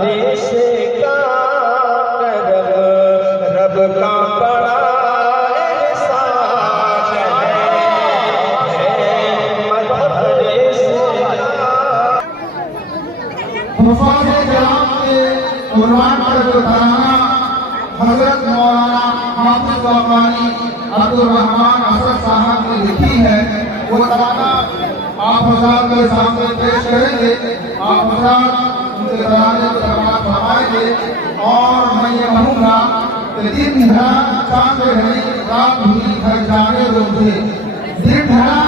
बारिश का करम रब का बड़ा एहसान है बारिश कुरान का जो तराना हजरत मौलाना हाफिज वक़ानी अब्दुल रहमान असद साहब ने लिखी है, वो तराना आप हज़रात के सामने पेश करेंगे। आप हज़रात उनके तराने को समाप्त फरमाएंगे और मैं ये कहूँगा कि दिन ढला चांद घड़ी रात भी घर जाने दोगे, दिन ढला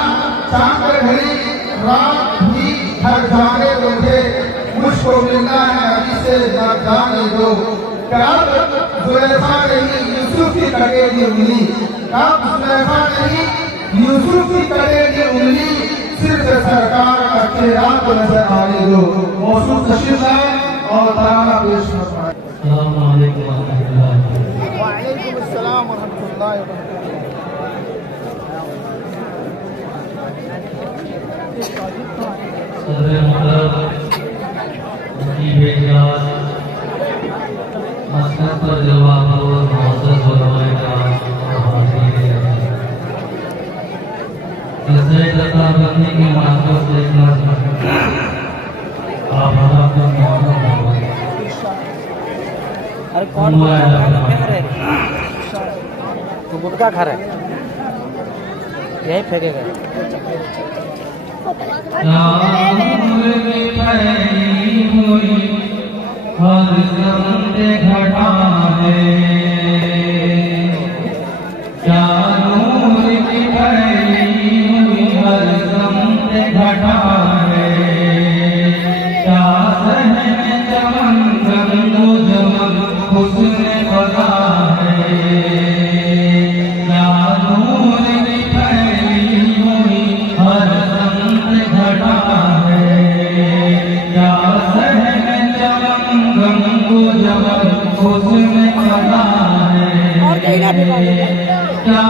चांद घड़ी रात भी घर जाने दोगे, मुझको मिलना है अभी से जाने दो। कब जुलेखा नहीं यूसुफ की कटेगी उंगली, कब जुलेखा नहीं यूसुफ की कटेगी उंगली, सिर्फ सरकार का चेहरा को नजर आने दो। मौसम तशरीफ है और तराना पेश फरमाएं। अस्सलाम वालेकुम रहमतुल्लाह। वालेकुम अस्सलाम व रहमतुल्लाहि व बरकातहू। सदर मुहतरम बेजान मसलन पर जवाब और मौजूद उलमाए कराम और हाज़िरीन जज़ाए अता करने की मुनासबत से एक आप हज़रात को मौजूद होंगे। अरे कौन तू गुटखा खा रहा है, यही फेंकेगा। हर समते घटा है क्या नूर की फैली हुई, हर समते घटा है क्या सहने चमन गंगो जमन हुस्न फजा है, क्या नूर की फैली हुई हर समते घटा है क्या सहने चमन गंगो जमन हुस्न फजा है क्या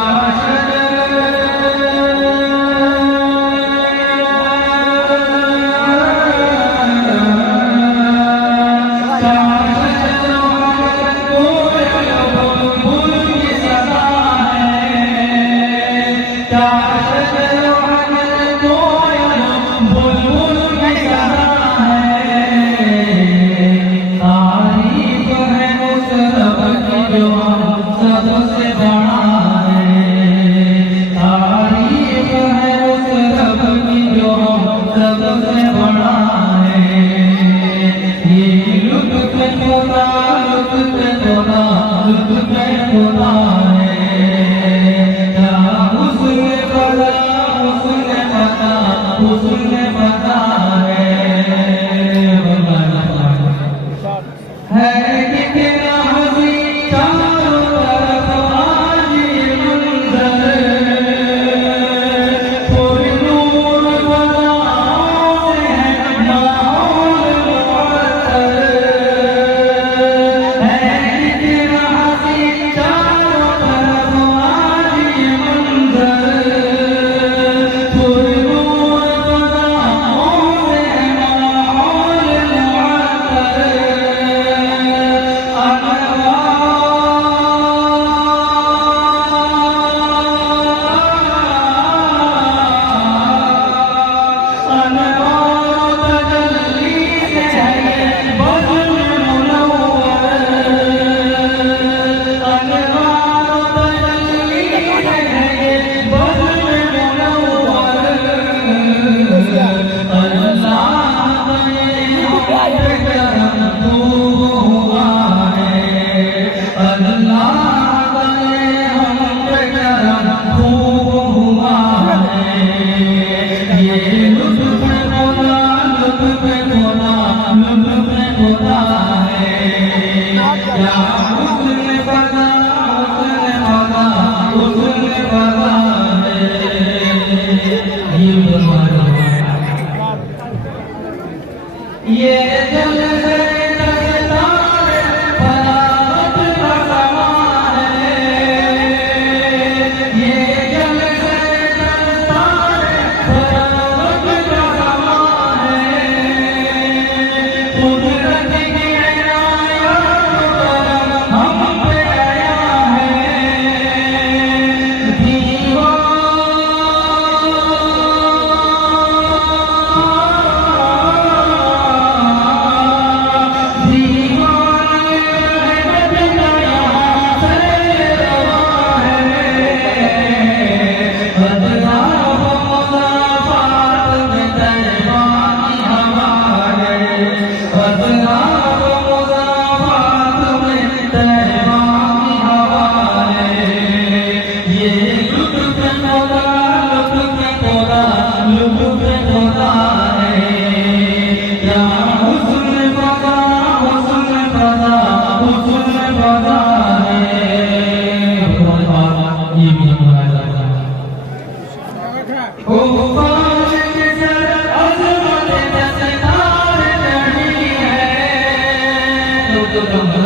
Thank you.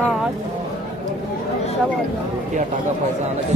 हाँ सब क्या टाका पैसा आने के